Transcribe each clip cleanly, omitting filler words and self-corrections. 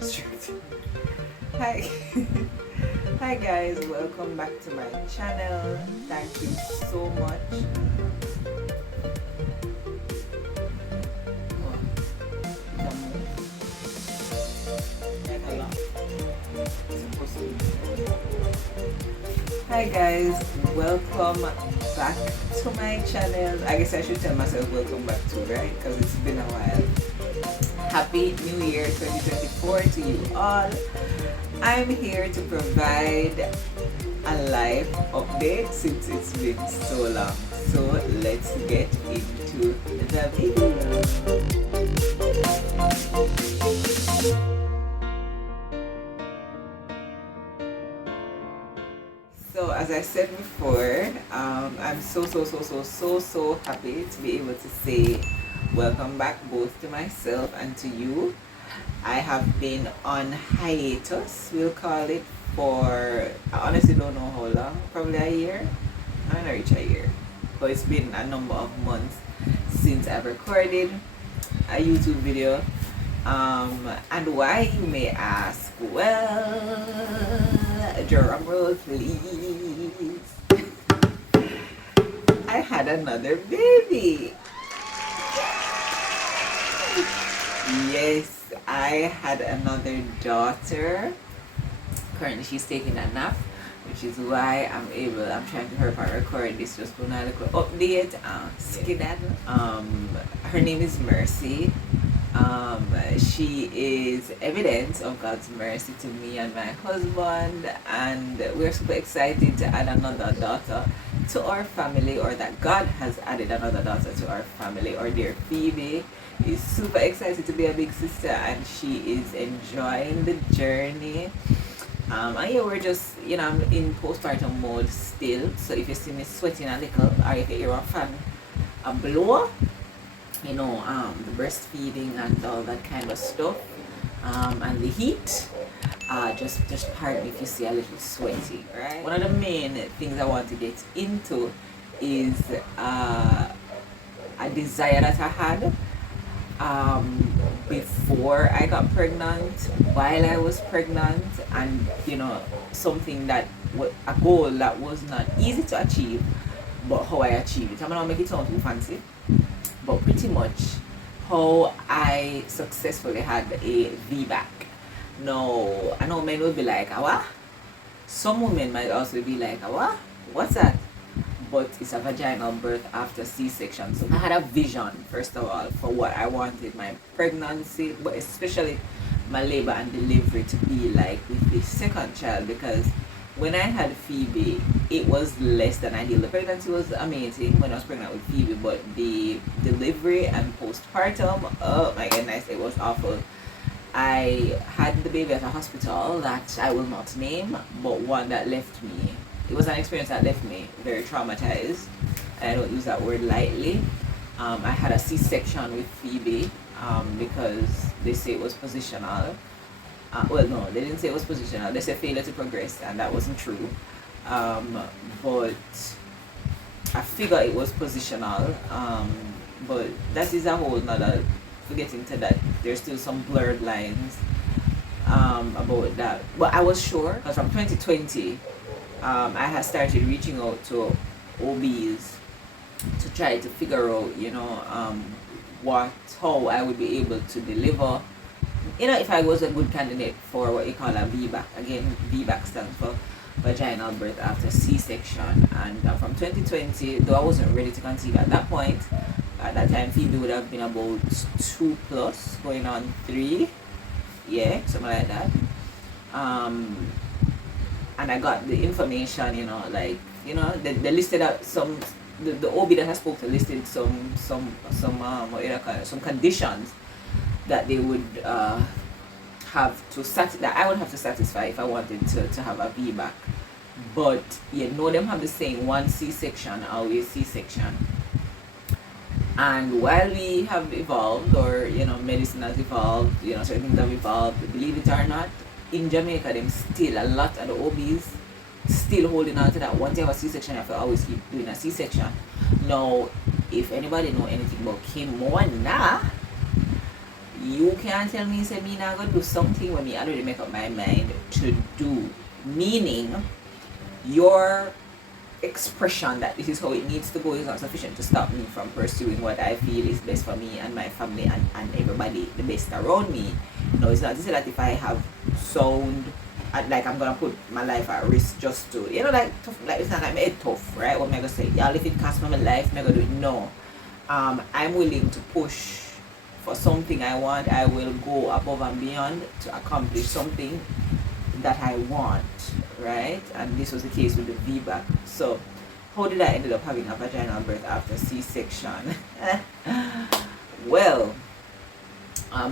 Hi. Hi guys, welcome back to my channel. Thank you so much. Hi guys, welcome back to my channel. I guess I should tell myself welcome back to, right? Because it's been a while. Happy New Year 2024 to you all. I'm here to provide a life update since it's been so long. So let's get into the video. So as I said before, I'm so happy to be able to say welcome back both to myself and to you. I have been on hiatus, we'll call it, for I honestly don't know how long, probably a year. I don't reach a year, but it's been a number of months since I've recorded a YouTube video. And why, you may ask? Well, drum roll please. I had another baby. Yes, I had another daughter. Currently she's taking a nap, which is why I'm trying to hurry up and record this, just for a little update. Skedaddle. Her name is Mercy. She is evidence of God's mercy to me and my husband, and we're super excited to add another daughter to our family, or that God has added another daughter to our family. Our dear Phoebe is super excited to be a big sister, and she is enjoying the journey. And yeah, we're just, I'm in postpartum mode still, so if you see me sweating a little, or if you hear a fan a blower, the breastfeeding and all that kind of stuff, and the heat, just pardon me if you see a little sweaty, right? One of the main things I want to get into is a desire that I had before I got pregnant, while I was pregnant, and something that a goal that was not easy to achieve, but how I achieved it. I'm gonna make it sound too fancy, but pretty much how I successfully had a VBAC. Now, I know men will be like, "Awa." Some women might also be like, "Awa, what's that?" But it's a vaginal birth after C-section. So I had a vision, first of all, for what I wanted my pregnancy, but especially my labor and delivery, to be like with the second child, because when I had Phoebe, it was less than ideal. The pregnancy was amazing when I was pregnant with Phoebe, but the delivery and postpartum, oh my goodness, it was awful. I had the baby at a hospital that I will not name, but one that left me. It was an experience that left me very traumatized. I don't use that word lightly. I had a C-section with Phoebe because they say it was positional. Well, no, they didn't say it was positional. They said failure to progress, and that wasn't true. But I figure it was positional. But that is a whole nother, forgetting to that, there's still some blurred lines about that. But I was sure, because from 2020, I had started reaching out to OBs to try to figure out, how I would be able to deliver, if I was a good candidate for what you call a VBAC. Again, VBAC stands for vaginal birth after C-section. And from 2020, though I wasn't ready to conceive at that point, at that time Phoebe would have been about 2+, going on 3, yeah, something like that. And I got the information, they listed out some, the OB that I spoke to listed some some conditions that they would have to that I would have to satisfy if I wanted to have a VBAC. But them have the same one C-section, always C-section. And while we have evolved, or medicine has evolved, certain things have evolved, believe it or not, in Jamaica, them still, a lot of the OBs still holding on to that. Once you have a C-section, you have to always keep doing a C-section. Now, if anybody know anything about Kimona, You can't tell me, say me not gonna do something when me already make up my mind to do. Meaning, your expression that this is how it needs to go is not sufficient to stop me from pursuing what I feel is best for me and my family and everybody, the best around me. No, it's not to say that if I have sound like I'm gonna put my life at risk just to, like tough, like it's not like me tough, right? What am I gonna say? Y'all, if it costs me my life, I'm gonna do it. No. I'm willing to push for something I want. I will go above and beyond to accomplish something that I want, right? And this was the case with the VBAC. So how did I ended up having a vaginal birth after C-section? Well,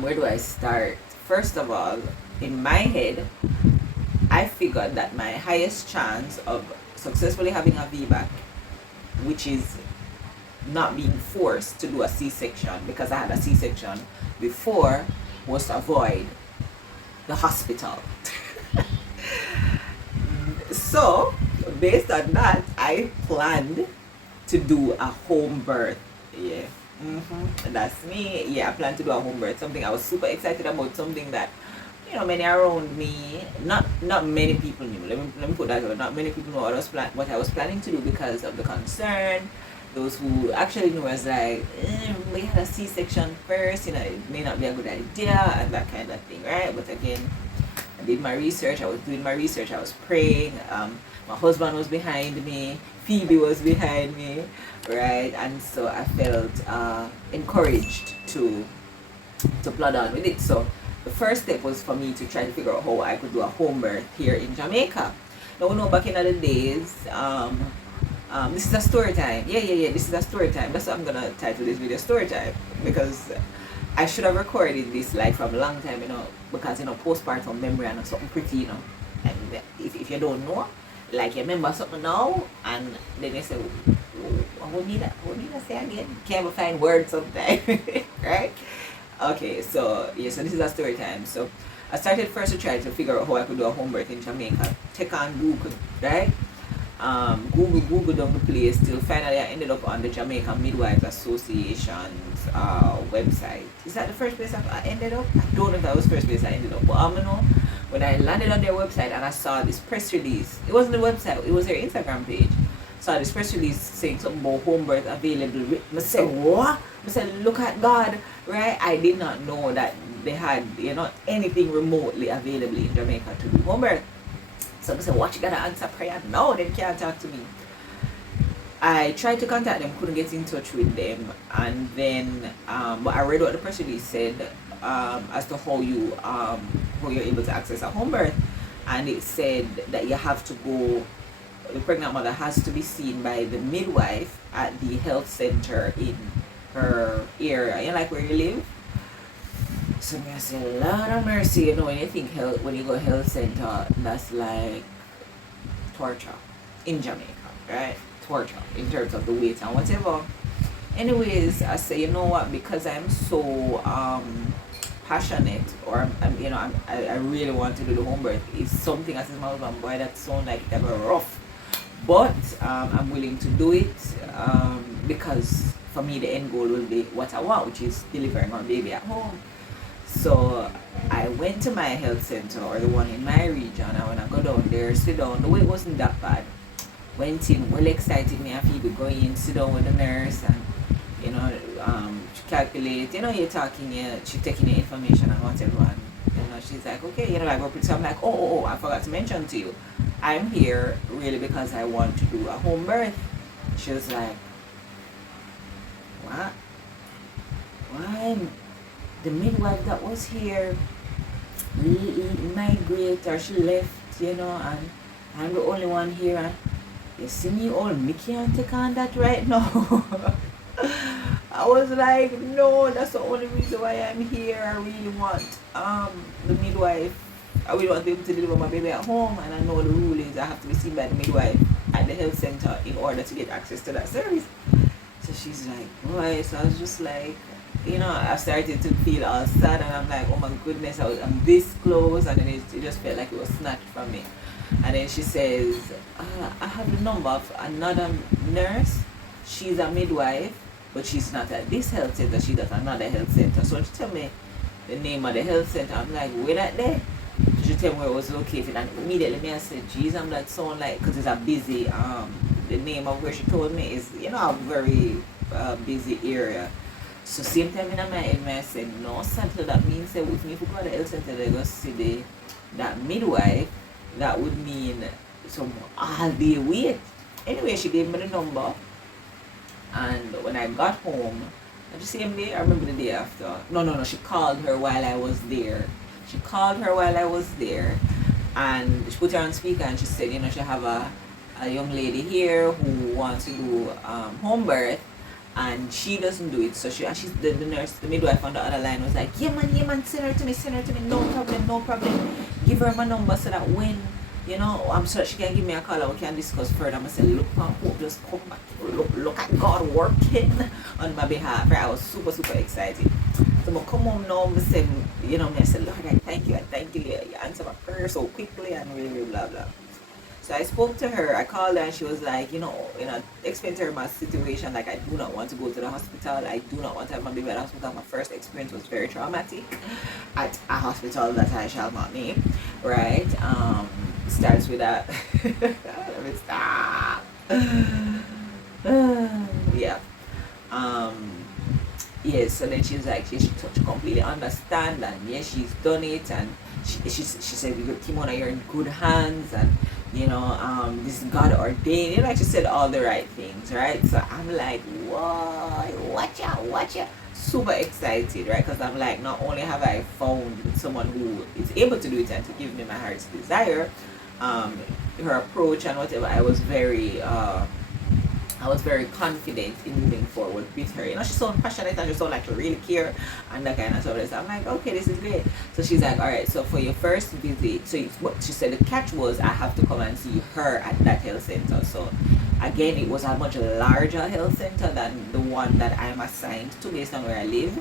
where do I start? First of all, in my head, I figured that my highest chance of successfully having a VBAC, which is not being forced to do a C-section because I had a C-section before, was to avoid the hospital. So, based on that, I planned to do a home birth. Yeah, that's me. Yeah, I planned to do a home birth. Something I was super excited about. Something that, many around me, not many people knew. Let me put that out. Not many people know what I was planning to do because of the concern. Those who actually knew was like, we had a C-section first. It may not be a good idea and that kind of thing, right? But again, I did my research. I was doing my research. I was praying. My husband was behind me. Phoebe was behind me, right? And so I felt encouraged to plod on with it. So the first step was for me to try to figure out how I could do a home birth here in Jamaica. Now, we know back in the days, this is a story time. Yeah. This is a story time. That's what I'm gonna title this video, story time, because I should have recorded this like from a long time, because postpartum memory and something pretty, and if you don't know, like you remember something now, and then you say, what need I say again? Can't even find words sometimes, right? Okay, so yeah, so this is a story time. So I started first to try to figure out how I could do a home birth in Jamaica. Check on Google, right? Google down the place till finally I ended up on the Jamaican Midwives Association's website. Is that the first place I ended up? I don't know if that was the first place I ended up, but when I landed on their website and I saw this press release, it wasn't the website, it was their Instagram page. Saw this press release saying something about home birth available. I said, what? I said, look at God, right? I did not know that they had anything remotely available in Jamaica to do home birth. So I said, what, you gotta answer prayer? No, they can't talk to me. I tried to contact them, couldn't get in touch with them, and then but I read what the press release said as to how you're able to access a home birth, and it said that you have to go, the pregnant mother has to be seen by the midwife at the health center in her area, like where you live. So I said, Lord of mercy, when you think when you go health center, that's like torture in Jamaica, right? Torture in terms of the weight and whatever. Anyways, I say, you know what? Because I'm so passionate, or I really want to do the home birth. It's something as my husband, boy, that sounds like it's ever rough, but I'm willing to do it because for me the end goal will be what I want, which is delivering our baby at home. So I went to my health center, or the one in my region, and when I go down there, sit down, the way it wasn't that bad. Went in, well excited, me and Phoebe go in, sit down with the nurse, and she calculate, you're talking, she taking your information and whatever, and she's like, okay, like we're pretty, so I'm like, oh, I forgot to mention to you, I'm here really because I want to do a home birth. She was like, what? Why? The midwife that was here migrated, or she left, and I'm the only one here. And you see me all, me can't take on that right now. I was like, no, that's the only reason why I'm here. I really want the midwife. I really want to be able to deliver my baby at home, and I know the rule is I have to be seen by the midwife at the health center in order to get access to that service. So she's like, boy, so I was just like, I started to feel all sad, and I'm like, oh my goodness, I'm this close, and then it just felt like it was snatched from me. And then she says, I have the number of another nurse. She's a midwife, but she's not at this health center, she's at another health center. So she tell me, the name of the health center. I'm like, where that there? She tell me where it was located, and immediately me I said, geez, I'm that sound like, because it's a busy, the name of where she told me is, a very busy area. So same time in my head, I said, no, Santa, that means that with me, if we go to the health center, they go see that midwife, that would mean some all day wait. Anyway, she gave me the number, and when I got home, the same day, I remember the day after. No, she called her while I was there. And she put her on speaker and she said, she have a young lady here who wants to do home birth, and she doesn't do it. So she's the nurse, the midwife on the other line was like, yeah man, send her to me, no problem. Give her my number so that when, I'm sure she can give me a call and we can discuss further. I'm say, look, man, hope just come back. Look at God working on my behalf. I was super excited. So I come home now, I said, I said, Lord, I thank you, you answer my prayer so quickly and really blah blah. So I spoke to her, I called her and she was like, explained to her my situation, like I do not want to go to the hospital, I do not want to have my baby at the hospital. My first experience was very traumatic at a hospital that I shall not name, right? Starts with that. Let me stop. Yeah. Yes, so then she's like, she completely understand, and yes, she's done it, and she said, Kimona, you're in good hands, and this is God ordained, like she said all the right things, right? So I'm like, whoa, watch out, super excited, right? Because I'm like, not only have I found someone who is able to do it and to give me my heart's desire, her approach and whatever, I was very confident in moving forward with her. She's so passionate and she so like to really care and that kind of stuff. I'm like, okay, this is great. So she's like, all right, so for your first visit, so what she said the catch was I have to come and see her at that health center. So again, it was a much larger health center than the one that I'm assigned to based on where I live.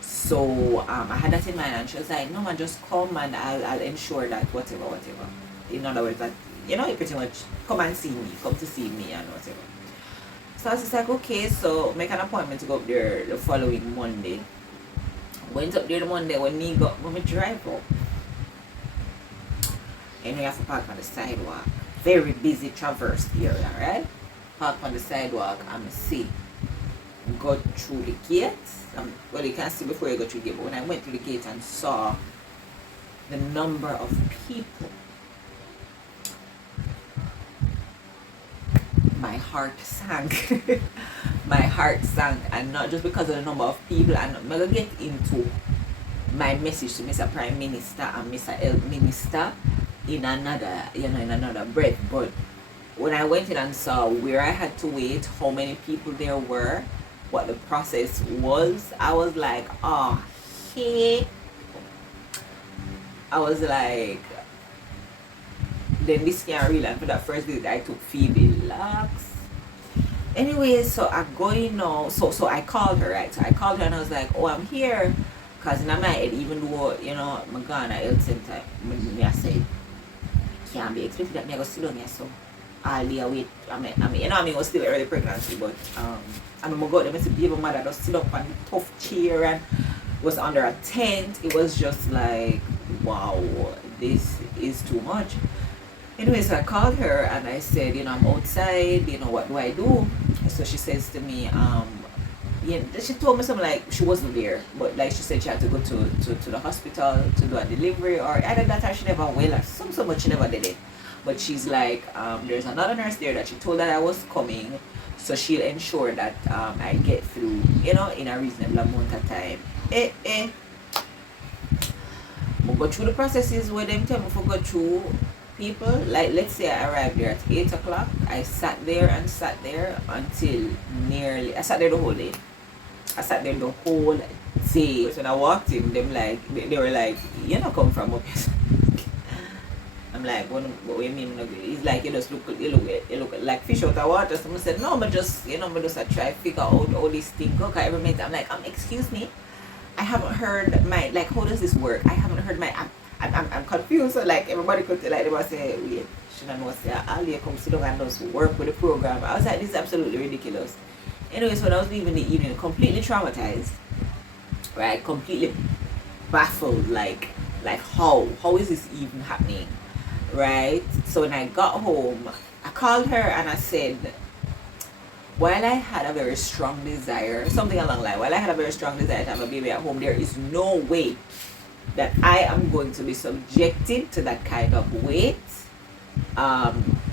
So I had that in mind, and she was like, no man, just come and I'll ensure that whatever. In other words, that you pretty much come to see me and whatever. So I was just like, okay, so make an appointment to go up there the following Monday. Went up there the Monday when we drive up. And we have to park on the sidewalk. Very busy traverse area, right? Park on the sidewalk and see. Go through the gate. Well, you can see before you go through the gate, but when I went through the gate and saw the number of people, my heart sank. And not just because of the number of people. And I'm gonna get into my message to Mr. Prime Minister and Mr. Health Minister in another breath. But when I went in and saw where I had to wait, how many people there were, what the process was, I was like, hey. I was like, then this can't really, and for that first visit I took Phoebe Lux. Anyway, so I'm going now. So I called her, right? So I called her and I was like, oh, I'm here. Because in my head, even though, I'm gone at health center, I said, can't be expected that I go sit down here, so I'll be away. I was still early pregnancy, but I'm going to go there, I see baby mother just sit up on the tough chair and was under a tent. It was just like, wow, this is too much. Anyway, so I called her and I said, I'm outside, what do I do? So she says to me, she told me something like she wasn't there, but like she said she had to go to the hospital to do a delivery, or either that or she never went, or so much she never did it. But she's like, there's another nurse there that she told that I was coming, so she'll ensure that I get through, in a reasonable amount of time. We'll go through the processes where them tell me to go through. People, like let's say I arrived there at 8 o'clock, I sat there until I sat there the whole day. So when I walked in, they were like, you know, come from up here. I'm like, what do you mean? It's like, you look like fish out of water. Someone said, no, but just, I try to figure out all these things. Okay, every minute I'm like, excuse me, I haven't heard how does this work? I haven't heard I'm confused. So like everybody could they must say, wait, shouldn't know say all you come sit down and just work with the program. I was like, this is absolutely ridiculous. Anyways, when I was leaving the evening, completely traumatized, right? Completely baffled, like how is this even happening, right? So when I got home, I called her and I said, while I had a very strong desire, something along the line, while I had a very strong desire to have a baby at home, there is no way that I am going to be subjected to that kind of weight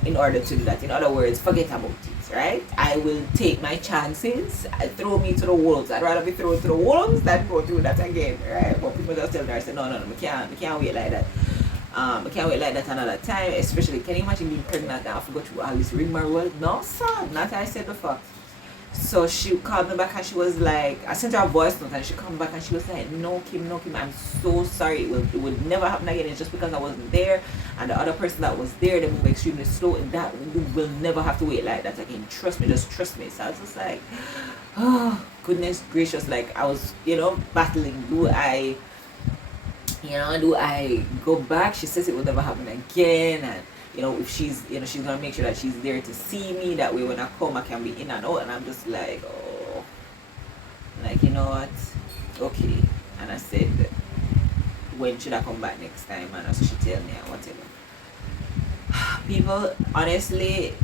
in order to do that. In other words, forget about it, right? I will take my chances. Throw me to the wolves. I'd rather be thrown to the wolves than go through that again, right? But people just tell me, I say, no, we can't wait like that. I can't wait like that another time. Especially, can you imagine being pregnant and I have to go through all this rigmarole? No, son, not I said before. So she called me back and she was like, I sent her a voice note and she called me back and she was like, no Kim, I'm so sorry, it would never happen again. It's just because I wasn't there and the other person that was there, they moved extremely slow, and that you will never have to wait like that again. Trust me, just trust me. So I was just like, oh goodness gracious, like I was, battling. Do I go back? She says it will never happen again, and if she's gonna make sure that she's there to see me, that way when I come I can be in and out. And I'm just like, oh, like, you know what, okay. And I said, when should I come back next time? And so she tell me and whatever. People, honestly,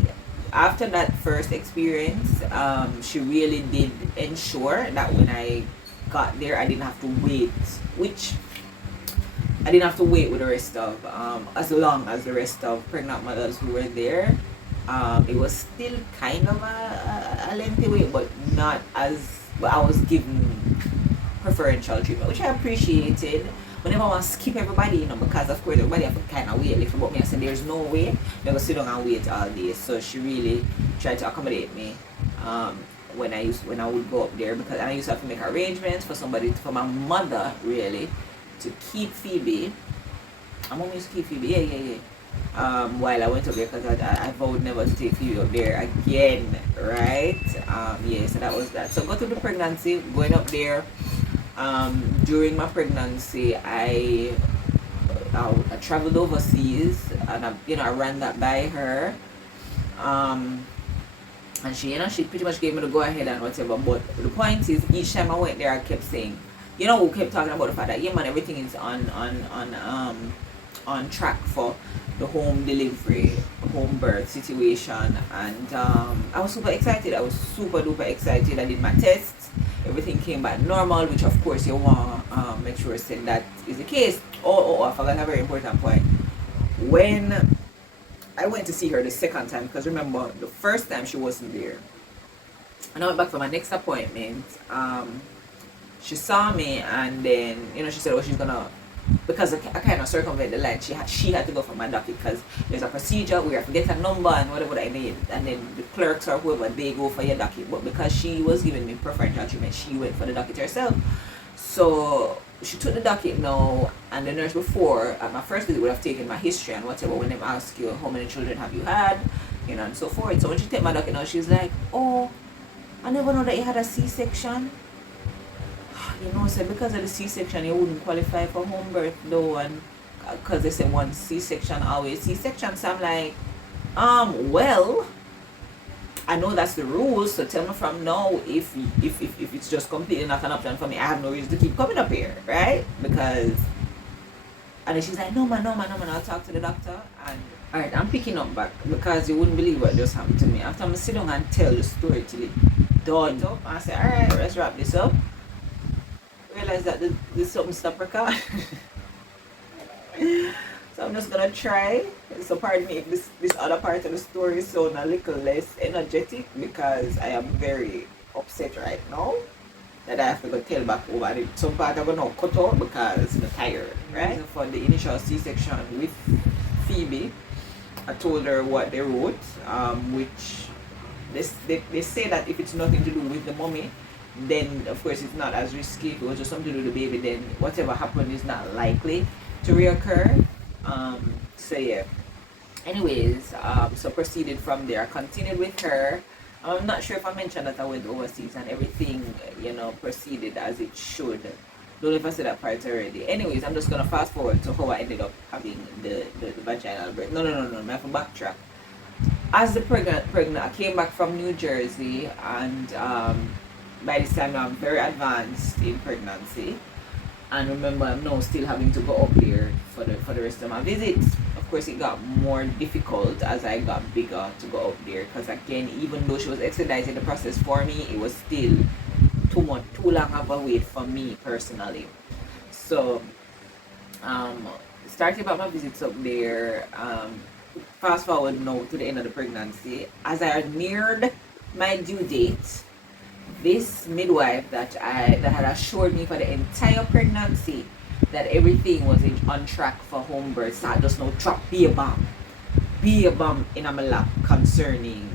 after that first experience, she really did ensure that when I got there I didn't have to wait, which I didn't have to wait with the rest of, as long as the rest of pregnant mothers who were there. It was still kind of a lengthy wait, but not as, but I was given preferential treatment, which I appreciated. Whenever I want to skip everybody, because of course everybody have to kind of wait. Like, but me, I said there's no way I'm going to sit down and wait all day. So she really tried to accommodate me. When I would go up there, because I used to have to make arrangements for my mother really, to keep Phoebe. My mom used to keep Phoebe, yeah. While I went up there, because I vowed never to take Phoebe up there again, right? So that was that. So go through the pregnancy, going up there. During my pregnancy, I traveled overseas, and I ran that by her. And she pretty much gave me the go ahead and whatever. But the point is, each time I went there, I kept saying, we kept talking about the fact that, yeah man, everything is on track for the home delivery, home birth situation. And I was super excited. I was super duper excited. I did my tests. Everything came back normal, which of course you want to make sure that is the case. I forgot a very important point. When I went to see her the second time, because remember, the first time she wasn't there, and I went back for my next appointment. She saw me, and then she said, she's gonna, because I kind of circumvent the line, she had to go for my doctor, because there's a procedure where you have to get a number and whatever I need, and then the clerks or whoever, they go for your docket. But because she was giving me preferential treatment, she went for the docket herself. So she took the docket now, and the nurse before at my first visit would have taken my history and whatever, when they ask you how many children have you had, and so forth. So when she took my docket now, she's like, oh, I never know that you had a C-section. So because of the C-section, you wouldn't qualify for home birth though, and because they say one C-section always C-section. So I'm like, well, I know that's the rules, so tell me from now if it's just completely not an option for me, I have no reason to keep coming up here, right? Because, and then she's like, no man, I'll talk to the doctor. And alright, I'm picking up back, because you wouldn't believe what just happened to me. After I'm sitting down and tell the story till it's done up, I say, alright, let's wrap this up. Realize that there's something stop recording. So I'm just gonna try. So pardon me if this other part of the story sounds a little less energetic, because I am very upset right now that I have to go tell back over it. Some part I'm gonna cut out because I'm tired, right? For the initial C-section with Phoebe, I told her what they wrote, which they say that if it's nothing to do with the mommy, then of course it's not as risky. If it was just something to do with the baby, then whatever happened is not likely to reoccur. So yeah, anyways, so proceeded from there. I continued with her. I'm not sure if I mentioned that I went overseas and everything, proceeded as it should. Don't know if I said that part already. Anyways, I'm just gonna fast forward to how I ended up having the vaginal birth. No, I have to backtrack. As the pregnant, I came back from New Jersey, and by this time now I'm very advanced in pregnancy, And remember, I'm now still having to go up there for the rest of my visits. Of course, it got more difficult as I got bigger to go up there, because again, even though she was expediting the process for me, it was still too long of a wait for me personally. So starting about my visits up there, fast forward now to the end of the pregnancy, as I neared my due date, this midwife that had assured me for the entire pregnancy that everything was on track for home birth, so I just now drop be a bomb in my lap concerning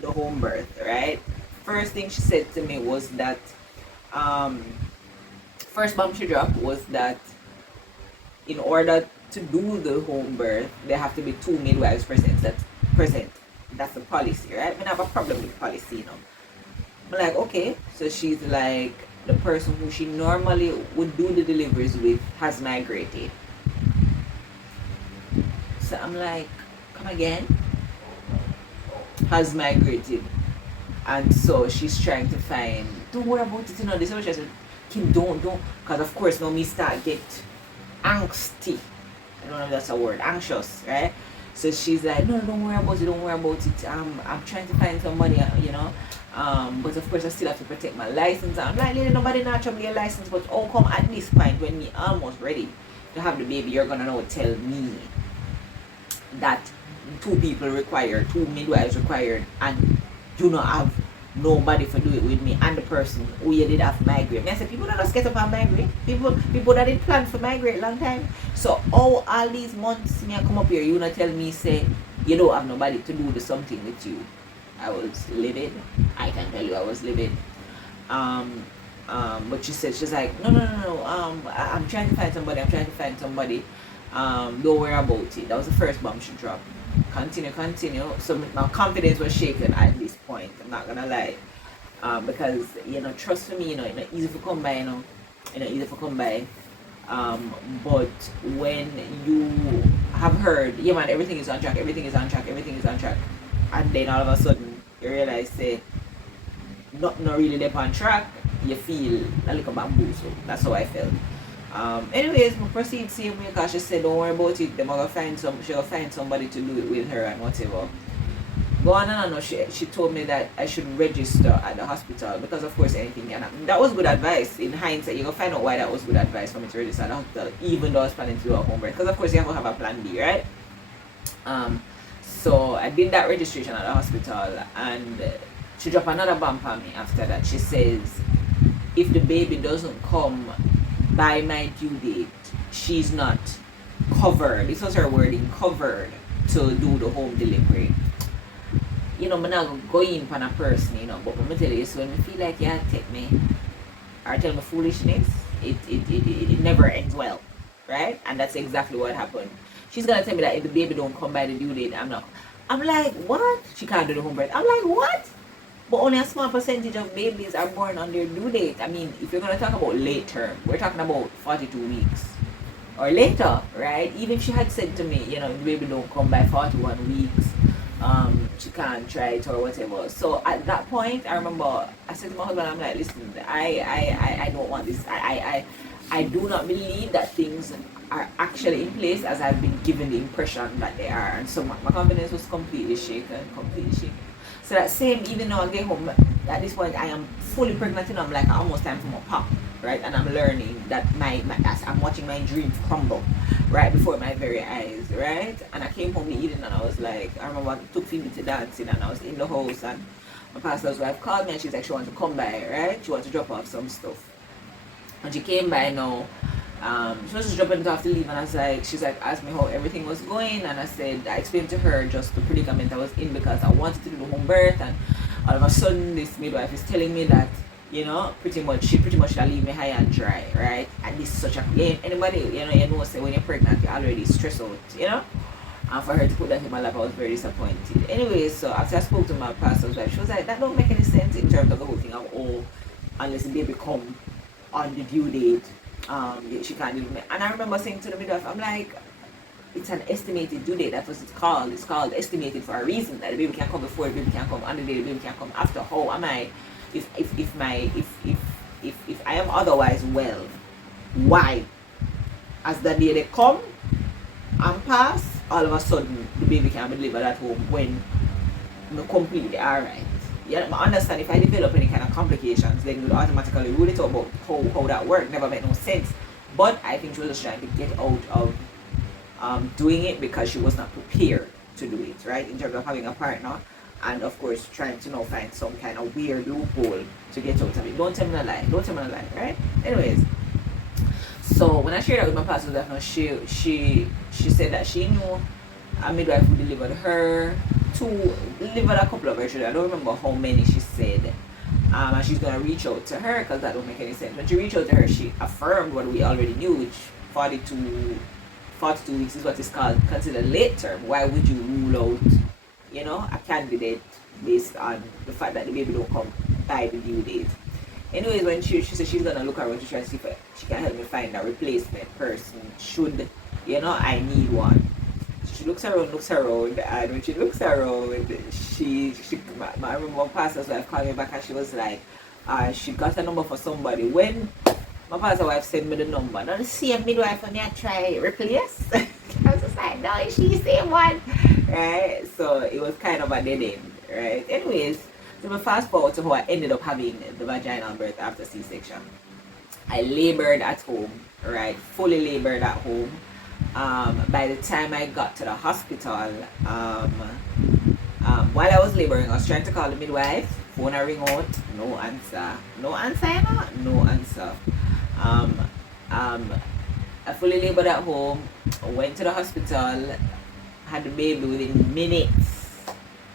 the home birth, right? First thing she said to me was that first bomb she dropped was that in order to do the home birth, there have to be 2 midwives present. That's the policy, right? I have a problem with policy, I'm like, okay. So she's like, the person who she normally would do the deliveries with has migrated. So I'm like, come again? Has migrated. And so she's trying to find, don't worry about it, this is what she said. Kim, don't, because of course now me start get angsty. I don't know if that's a word, anxious, right? So she's like, no, don't worry about it, I'm trying to find somebody, but of course I still have to protect my license. I'm like, nobody not trouble your license, but how come at this point when me almost ready to have the baby, you're gonna now tell me that 2 people required, 2 midwives required, and you not have nobody for do it with me and the person who you did have migrate. I said, people that just get up and migrate, people that did plan for migrate long time. So all these months me I come up here, you not tell me say you don't have nobody to do the something with you. I was livid. I can tell you I was livid. But she said, she's like, no, I'm trying to find somebody. Don't worry about it. That was the first bomb she dropped. Continue. So my confidence was shaken at this point. I'm not gonna lie, because trust me, it's not easy to come by. But when you have heard, yeah man, everything is on track, and then all of a sudden you realize say not really there on track, you feel a little bamboozled. That's how I felt. Anyways, we proceed same way, because she said don't worry about it, she'll find somebody to do it with her and whatever. Go on and on. She told me that I should register at the hospital, because of course anything can happen. That was good advice. In hindsight, you're gonna find out why that was good advice for me to register at the hospital, even though I was planning to do a home birth, because of course you have to have a plan B, right? So I did that registration at the hospital, and she dropped another bump on me after that. She says if the baby doesn't come by my due date, she's not covered. This was her wording, covered to do the home delivery. I'm not going on a person, but I'm tell you, so when I feel like you take me or tell me foolishness, it never ends well, right? And that's exactly what happened. She's gonna tell me that if the baby don't come by the due date, I'm like, what? She can't do the home birth. I'm like, what? But only a small percentage of babies are born on their due date. I mean, if you're going to talk about late term, we're talking about 42 weeks or later, right? Even if she had said to me, the baby don't come by 41 weeks, she can't try it or whatever. So at that point, I remember I said to my husband, I'm like, listen, I don't want this. I do not believe that things are actually in place as I've been given the impression that they are. And so my confidence was completely shaken. So that same, even though I get home, at this point I am fully pregnant, I'm like almost time for my pop, right? And I'm learning that I'm watching my dreams crumble right before my very eyes, right? And I came home the evening and I was like, I remember I took Phoebe to dancing and I was in the house and my pastor's wife called me and she's like, she wants to come by, right? She wants to drop off some stuff. And she came by now. She was just dropping it off to leave, and she's like asked me how everything was going, and I explained to her just the predicament I was in, because I wanted to do the home birth, and all of a sudden this midwife is telling me that she pretty much shall leave me high and dry, right? And this is such a anybody say when you're pregnant you're already stressed out, and for her to put that in my lap, I was very disappointed. Anyway, so after I spoke to my pastor's wife, she was like, that don't make any sense in terms of the whole thing of unless the baby come on the due date, she can't leave me. And I remember saying to the midwife, I'm like, it's an estimated due date. That's what it's called. It's called estimated for a reason. That the baby can come before, the baby can come on the day, the baby can come after. How am I, if I am otherwise well, Why? As the day they come and pass, all of a sudden the baby can be delivered at home when I'm completely alright. Yeah, I understand if I develop any kind of complications, then you'd automatically rule it out about how that worked. Never made no sense. But I think she was just trying to get out of doing it because she was not prepared to do it, right? In terms of having a partner, and of course trying to find some kind of weird loophole to get out of it. Don't tell me a lie. Don't tell me a lie, right? Anyways, so when I shared that with my pastor, she said that she knew a midwife who delivered a couple of her children. I don't remember how many she said. And she's gonna reach out to her because that don't make any sense. When she reached out to her, she affirmed what we already knew, which 42 weeks is what is called considered late term. Why would you rule out, a candidate based on the fact that the baby don't come by the due date? Anyways, when she said she's gonna look around to try to see if she can help me find a replacement person should, I need one. So she looks around, and when she looks around, I remember one pastor's wife called me back and she was like, she got a number for somebody. When my pastor's wife sent me the number, not the same midwife for me I try replace. I was just like, no, it's the same one, right? So it was kind of a dead end, right? Anyways, so we fast forward to how I ended up having the vaginal birth after C-section. I labored at home, right? Fully labored at home. By the time I got to the hospital, while I was laboring, I was trying to call the midwife. Phone ring out, no answer. No answer. I fully labored at home. Went to the hospital. Had the baby within minutes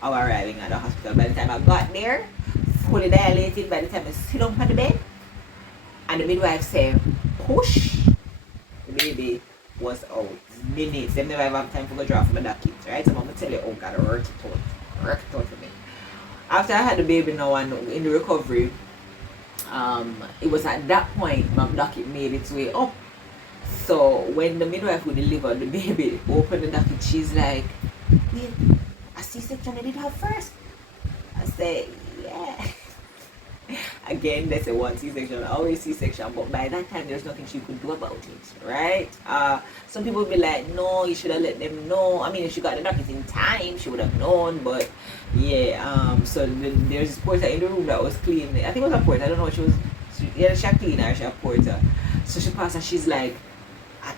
of arriving at the hospital. By the time I got there, fully dilated. By the time I sit down on the bed, and the midwife said, push, the baby was out. Minutes. They never have time for go draw from the docket, right? So I'm gonna tell you, oh God, work it out for me. After I had the baby now and in the recovery, it was at that point my docket made its way up. So when the midwife who delivered the baby opened the docket, she's like, wait, a C-section I did have first? I said, yeah. Again, they say one C-section, always C-section, but by that time there's nothing she could do about it, right? Some people would be like, no, you should have let them know. I mean, if she got the docket in time, she would have known, but yeah, so there's this porter in the room that was clean. I think it was a porter, I don't know what she a cleaner or she a porter. So she passed and she's like,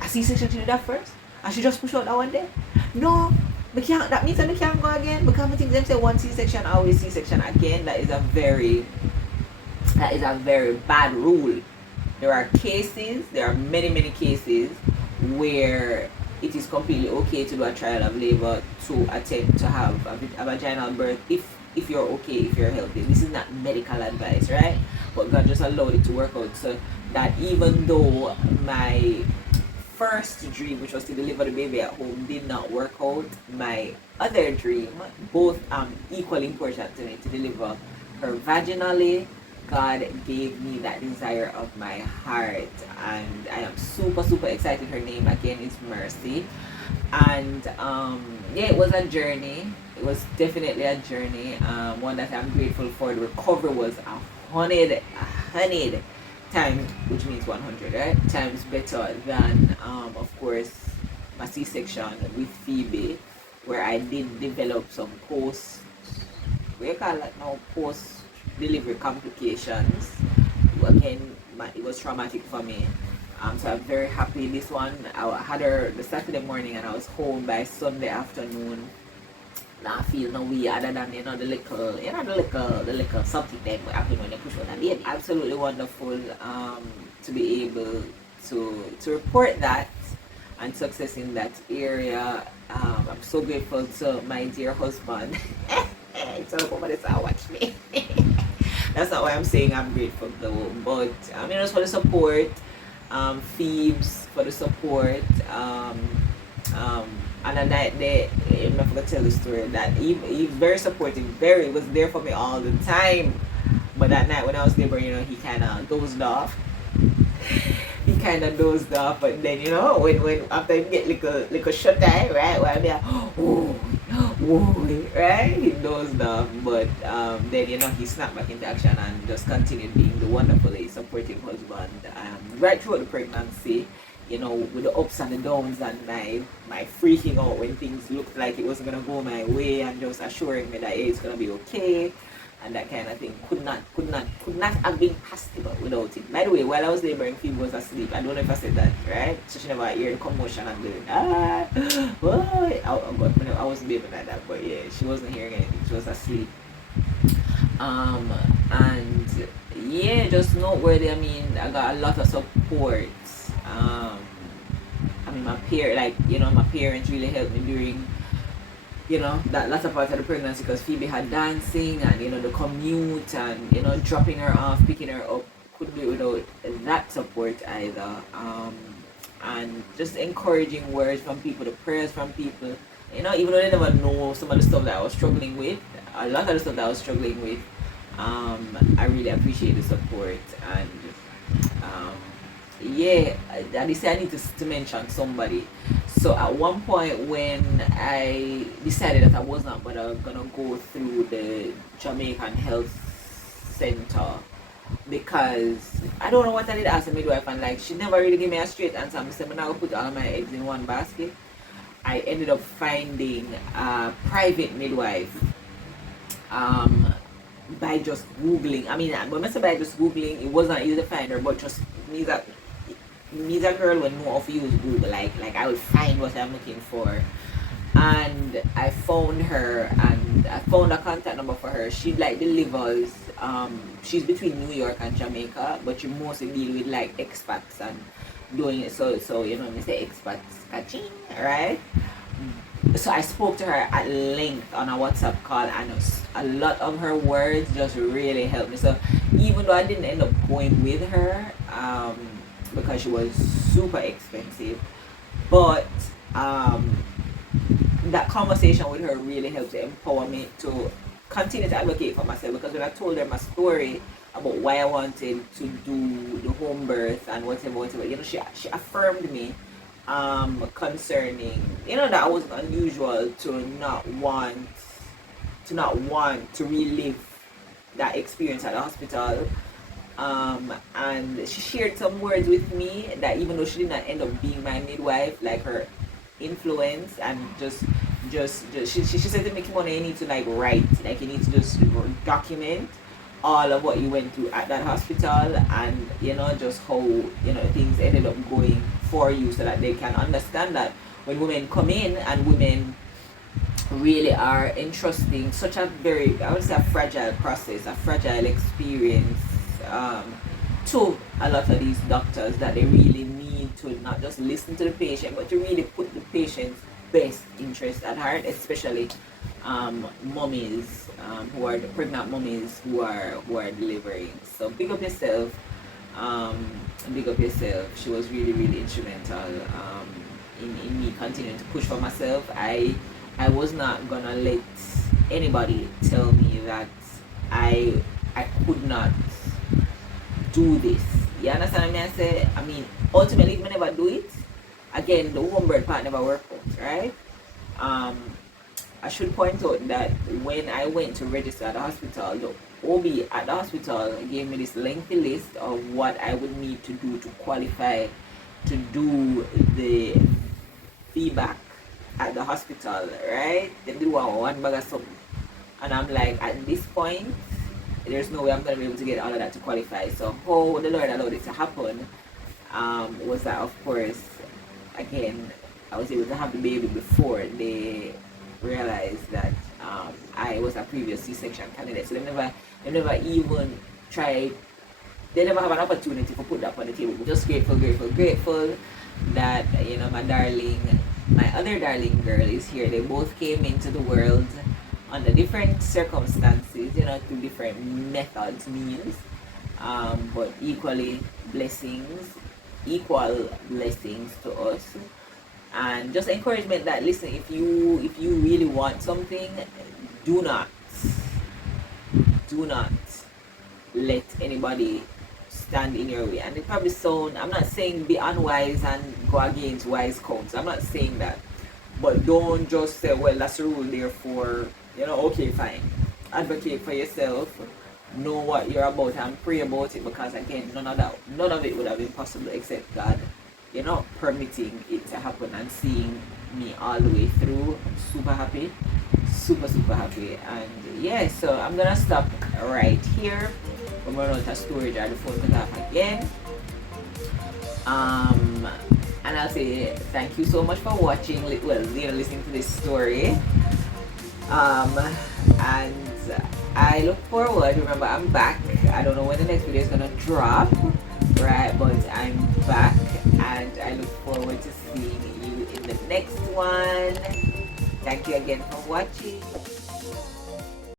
a C-section she did that first? And she just pushed out that one day? No, that means that we can't go again, because I think them say one C-section, always C-section. Again, that is a very bad rule. There are many cases where it is completely okay to do a trial of labor to attempt to have a vaginal birth if you're okay, if you're healthy. This is not medical advice, right? But God just allowed it to work out, so that even though my first dream, which was to deliver the baby at home, did not work out, my other dream, both equally important to me, to deliver her vaginally, God gave me that desire of my heart, and I am super excited. Her name again is Mercy, and yeah, it was a journey. It was definitely a journey, one that I'm grateful for. The recovery was 100 times, which means 100, right, times better than of course my C-section with Phoebe, where I did develop some post delivery complications. Again, it was traumatic for me, so I'm very happy. This one, I had her the Saturday morning and I was home by Sunday afternoon. Now I feel no way other than the little something that will happen when you push on a baby. Absolutely wonderful to be able to report that and success in that area. I'm so grateful to my dear husband. So nobody saw watch me. That's not why I'm saying I'm grateful though, but just for the support, Phoebes for the support, and a night there, I'm not gonna tell the story that he's very supportive, was there for me all the time. But that night when I was laboring, he kind of dozed off. But then when after you get little shut eye, right, where I'm like, oh, whoa, right? He dozed off, but then he snapped back into action and just continued being the wonderfully supportive husband right throughout the pregnancy. With the ups and the downs and my freaking out when things looked like it wasn't gonna go my way, and just assuring me that hey, it's gonna be okay, and that kind of thing. Could not have been possible without it. By the way, while I was laboring, Phoebe was asleep. I don't know if I said that, right? So she never heard the commotion and the I wasn't able like that, but yeah, she wasn't hearing anything. She was asleep. And yeah, just noteworthy. I mean, I got a lot of support. I mean, my parents really helped me during that latter part of the pregnancy, because Phoebe had dancing and the commute and dropping her off, picking her up, couldn't do it without that support either. And just encouraging words from people, the prayers from people, even though they never know some of the stuff that I was struggling with, a lot of the stuff that I was struggling with, I really appreciate the support. And yeah, I decided to mention somebody. So at one point when I decided that I was not gonna go through the Jamaican Health Center, because I don't know what I did ask the midwife, and like she never really gave me a straight answer. I said, I'm not gonna put all my eggs in one basket. I ended up finding a private midwife by just googling. I mean, when I say by just googling, it wasn't easy to find her, but just me that girl would know how to use Google. Like I would find what I'm looking for, and I found her, and I found a contact number for her. She delivers. She's between New York and Jamaica, but she mostly deal with expats and doing it. So when they say expats, catching, right? So I spoke to her at length on a WhatsApp call, and a lot of her words just really helped me. So even though I didn't end up going with her, because she was super expensive, but that conversation with her really helped to empower me to continue to advocate for myself. Because when I told her my story about why I wanted to do the home birth and whatever, she affirmed me concerning that I wasn't unusual to not want to relive that experience at the hospital. And she shared some words with me that even though she did not end up being my midwife, her influence, and just she said to me, Kimona, you need to write, you need to just document all of what you went through at that hospital, and just how things ended up going for you, so that they can understand that when women come in, and women really are entrusting such a very, I would say, a fragile process, a fragile experience to a lot of these doctors, that they really need to not just listen to the patient, but to really put the patient's best interest at heart, especially mummies who are the pregnant mummies who are delivering. So big up yourself. She was really, really instrumental in me continuing to push for myself. I was not gonna let anybody tell me that I could not do this. You understand what I say? I mean, ultimately, if I never do it, again, the home birth part never worked out, right? I should point out that when I went to register at the hospital, the OB at the hospital gave me this lengthy list of what I would need to do to qualify to do the VBAC at the hospital, right? They did one bag of something. And I'm like, at this point, there's no way I'm going to be able to get all of that to qualify. So how the Lord allowed it to happen was that, of course, again, I was able to have the baby before they realized that I was a previous C-section candidate. So they never even tried, they never have an opportunity to put that on the table. We're just grateful that, my other darling girl is here. They both came into the world under different circumstances, through different methods, means, but equal blessings to us. And just encouragement that, listen, if you really want something, do not let anybody stand in your way. And it probably sound, I'm not saying be unwise and go against wise counsel, I'm not saying that, But don't just say, well, that's the rule, therefore, okay, fine. Advocate for yourself, know what you're about, and pray about it, because again, none of it would have been possible except God, permitting it to happen and seeing me all the way through. I'm super happy, super happy. And yeah, so I'm gonna stop right here. I'm gonna run out of storage or the phone cut off again. And I'll say thank you so much for watching, listening to this story. And I look forward. Remember, I'm back. I don't know when the next video is gonna drop, right? But I'm back, and I look forward to seeing you in the next one. Thank you again for watching.